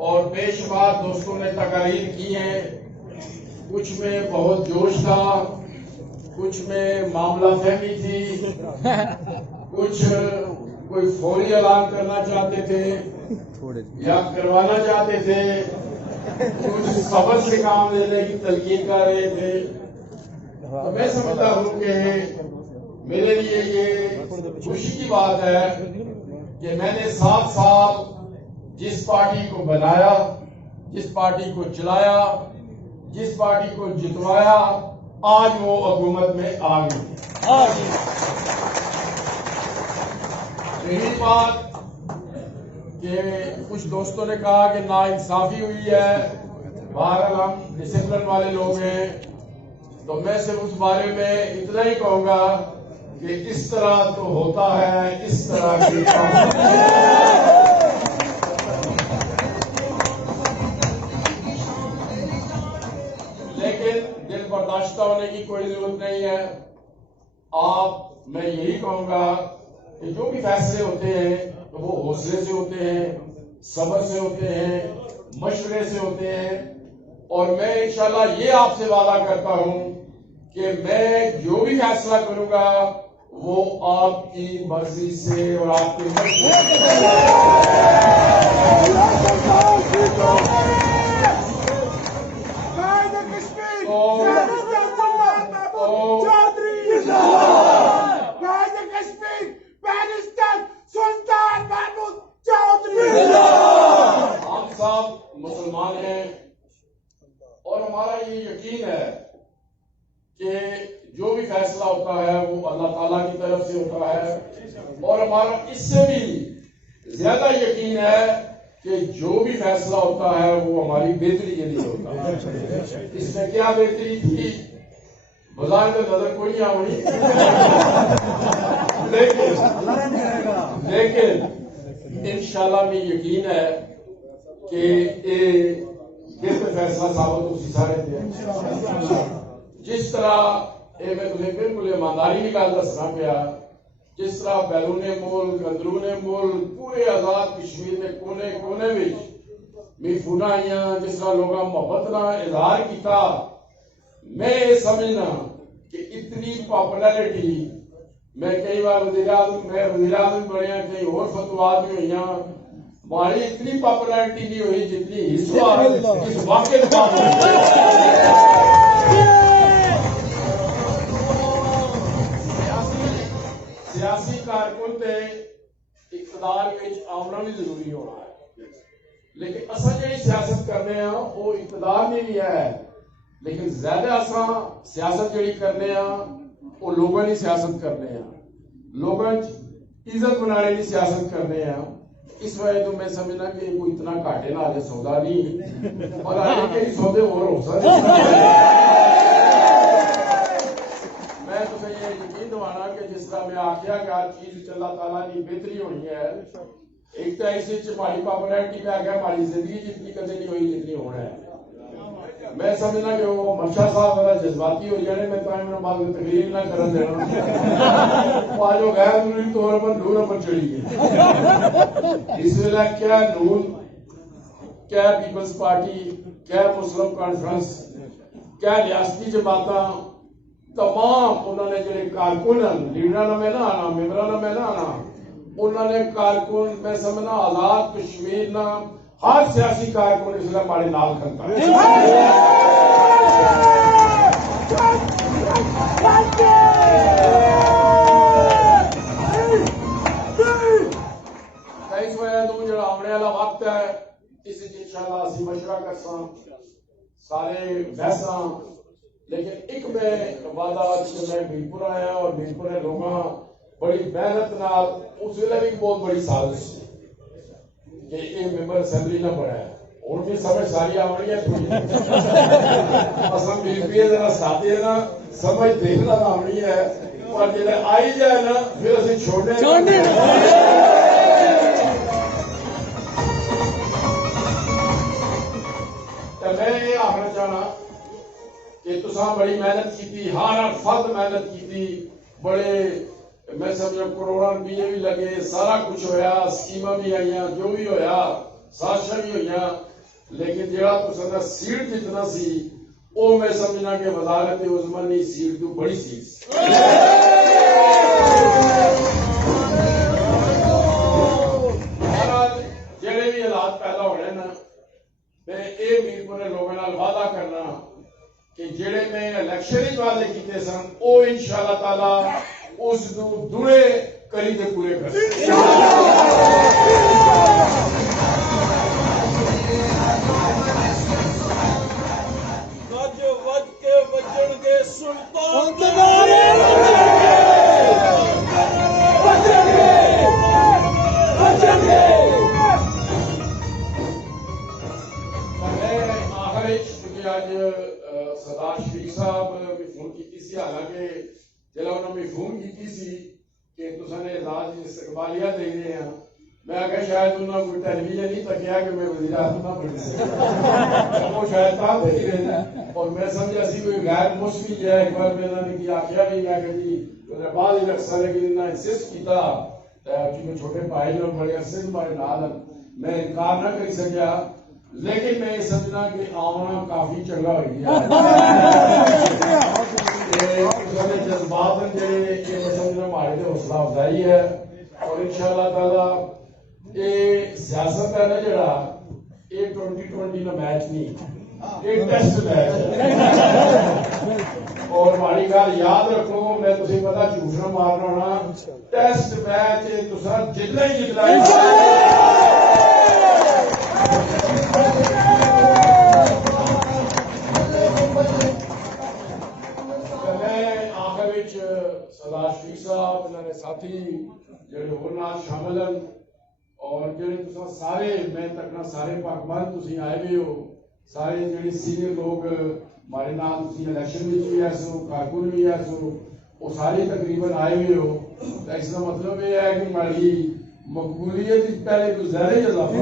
اور بے شمار دوستوں نے تقاریر کی ہیں. کچھ میں بہت جوش تھا، کچھ میں معاملہ فہمی تھی، کچھ کوئی فوری اعلان کرنا چاہتے تھے یا کروانا چاہتے تھے، کچھ صبر سے کام لینے کی تلقین کر رہے تھے. تو میں سمجھتا ہوں کہ میرے لیے یہ خوشی کی بات ہے کہ میں نے 7 سال جس پارٹی کو بنایا، جس پارٹی کو چلایا، جس پارٹی کو جتوایا، آج وہ حکومت میں آ گئی. یہی بات کہ کچھ دوستوں نے کہا کہ ناانصافی ہوئی ہے. بہرحال ہم ڈسپلن والے لوگ ہیں، تو میں صرف اس بارے میں اتنا ہی کہوں گا کہ اس طرح تو ہوتا ہے، اس طرح کی لیکن دل برداشتہ ہونے کی کوئی ضرورت نہیں ہے. میں یہی کہوں گا کہ جو بھی فیصلے ہوتے ہیں تو وہ حوصلے سے ہوتے ہیں، صبر سے ہوتے ہیں، مشورے سے ہوتے ہیں. اور میں انشاءاللہ یہ آپ سے وعدہ کرتا ہوں کہ میں جو بھی فیصلہ کروں گا وہ آپ کی مرضی سے اور آپ کے مشورے ہم سب مسلمان ہیں اور ہمارا یہ یقین ہے کہ جو بھی فیصلہ ہوتا ہے وہ اللہ تعالیٰ کی طرف سے ہوتا ہے. اور ہمارا اس سے بھی زیادہ یقین ہے کہ جو بھی فیصلہ ہوتا ہے وہ ہماری بہتری کے لیے ہوتا ہے. اس میں کیا بہتری تھی بظاہر تو نظر کوئی نہیں آئی، لیکن انشاءاللہ میں یقین ہے کہ یہ بہتر فیصلہ ثابت اسی سارے تھے. جس طرح میں تمہیں بالکل ایمانداری کی گل دسنا پیا، جس طرح بیرون ملک اندرون ملک پورے آزاد کشمیر کے کونے کونے میں فون آئی، جس طرح لوگوں محبت کا اظہار کیتا. میں یہ سمجھنا کہ اتنی پاپولرٹی میں کئی بار وزیر اعظم بنیا، کئی اور فتوحات بھی ہوئی، ہماری اتنی پاپولرٹی نہیں ہوئی جتنی اس واقعے کے بعد سیاسی کارکن تے اقتدار میں آمنا بھی ضروری ہونا ہے. لیکن اصل جی سیاست کرنے ہیں وہ اقتدار میں بھی ہے، لیکن زیادہ اصل سیاست جڑی کرنے ہیں وہ لوگوں کی سیاست کرنے ہیں، لوگوں عزت بنانے کی سیاست کرنے ہیں. اس وجہ تو میں سمجھنا کہ کوئی اتنا گھاٹے نہ آجے سودا نہیں، اور آگے کئی سودے اور ہو سکتے. میں تمہیں یہ یقین دوانا کہ جس طرح میں آخیا کہ ہر چیز اللہ تعالیٰ کی بہتری ہونی ہے. ایک تو ایسی ہماری پاپولرٹی میں آ گیا، ہماری زندگی جتنی کدے نہیں ہوئی جتنی ہونا ہے. میں سمجھنا کہ وہ منشا صاحب ذرا جذباتی ہو جانے، میں تو بعد میں تقریر نہ کرن دینا. آج وہ غیر ضروری طور پر نور پر چڑھی گئی. اس ویلے کیا نور، کیا پیپلز پارٹی، کیا مسلم کانفرنس، کیا ریاستی جماعتاں، تمام انہوں نے جڑے کارکن لیڈر میں نہ آنا، ممبران میں نہ آنا، انہوں نے کارکن میں سمجھنا آزاد کشمیر نہ ہر سیاسی کارکن اس لیے ہمارے نال کرتا ہے. اس وجہ تو جو آنے والا وقت ہے اس انشاءاللہ اسی مشورہ کرساں سارے بحثاں. لیکن ایک میں وعدہ میں بھیپور آیا اور بھیپور لوگاں بڑی محنت نال اس ویلے بھی بہت بڑی سازش کہ یہ ممبر اسمبلی نہ بنا ہے. اور بھی سمجھ ساری آنی ہے، اصل بی ذرا ساتھی ہے نا، سمجھ دیکھنا آنی ہے، اور جب آئی جائے نا پھر اسی چھوڑنے. میں یہ آخنا چاہنا کہ تساں بڑی محنت کی، ہر فرد محنت کی، بڑے میں سمجھو کروڑوں روپیے بھی لگے، سارا کچھ ہویا، اسکیماں بھی آئی، جو بھی ہویا، سازشاں بھی ہوئی، لیکن جہاں تصا سیٹ جتنا سی وہ میں سمجھنا کہ وزارت عظمی کی سیٹ تو بڑی سیٹ سی۔ جڑے بھی حالات پیدا ہونے نا یہ میرپور لوگوں نے وعدہ کرنا کہ جڑے میں الیکشن وعدے کیتے سن وہ انشاءاللہ تعالی اس دورے کری تے پورے کر سردار شفیق صاحب فون کی سی، حالانکہ جب انہوں نے فون کی سی کہ تساں نے اعزاز استقبالیہ دے رہے ہیں، میں آگے شاید انہوں نے کوئی ٹیلی ویژن نہیں تکیا کہ میں وزیر اعظم نہ بن سکتا، وہ شاید تھا دے رہے ہیں، اور میں سمجھا سی کوئی غیر مسلم جو ہے ایک بار میں نے کی آخیا بھی میں کہ جی بعد ہی رکھسا، لیکن انہوں نے انسسٹ کیتا کیونکہ چھوٹے بھائی جو بڑے عرصے ہمارے نال میں انکار نہ کر سکیا، لیکن میں یہ سمجھنا کہ آمنا کافی چنگا ہو گیا جذبات سمجھنا ہمارے لیے حوصلہ افزائی ہے، اور انشاءاللہ تعالی یہ سیاست ہے نا جڑا یہ 2020 کا میچ نہیں، یہ ٹیسٹ میچ ہے، اور ہماری گل یاد رکھو، میں تھی پتا جھوٹ نہ مارنا ہونا، ٹیسٹ میچ تصا جتنا ہی جتنا سردار شفیق صاحب انہوں نے ساتھی جڑے اور شامل ہیں، اور جڑے تساں سارے میں تکنا سارے پاکبان تسی آئے ہوئے ہو، سارے جڑے سینئر لوگ ہمارے نال تسی الیکشن میں بھی ہے سو، کارکن بھی ہے سو، وہ سارے تقریباً آئے ہوئے ہو، تو اس کا مطلب یہ ہے کہ ہماری مقبولیت پہلے تو زیادہ ہی اضافہ